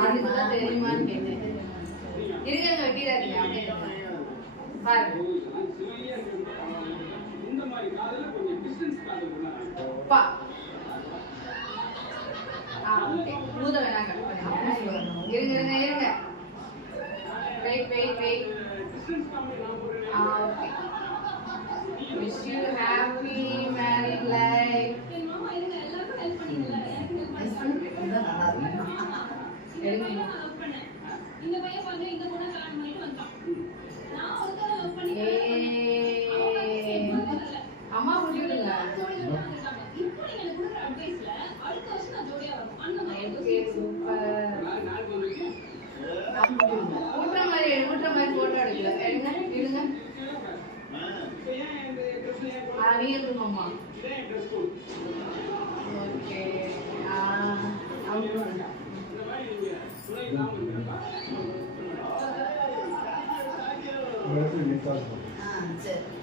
அதுக்குதான் தெரியுமான்னு கேட்டேன். இருக்க வெட்டிடாதீங்க ஊத வேணாங்க. இருங்க இருங்க இருங்க. Wait wait wait. Okay. Wish you happy married life. மாமா இருங்க, எல்லாரும் ஹெல்ப் பண்ணீங்கல. இந்த பையன் பாருங்க, இந்த பொண்ணை கல்யாணம் பண்ணிட்டு வந்தான். நான் ஒருத்தர லவ் பண்ணிட்டேன். அம்மா புரியுதுங்க. இப்போ நீங்க எனக்கு கொடுக்குற அட்வைஸ்ல அடுத்த வருஷம் நான் ஜோடியா வரும். அந்த மாதிரி சூப்பர். ஊற்ற மாதிரி போட்டோ எடுக்கல. எடுங்க எடுங்க. நீங்க தூங்கம்மா. ஓகே. சரி.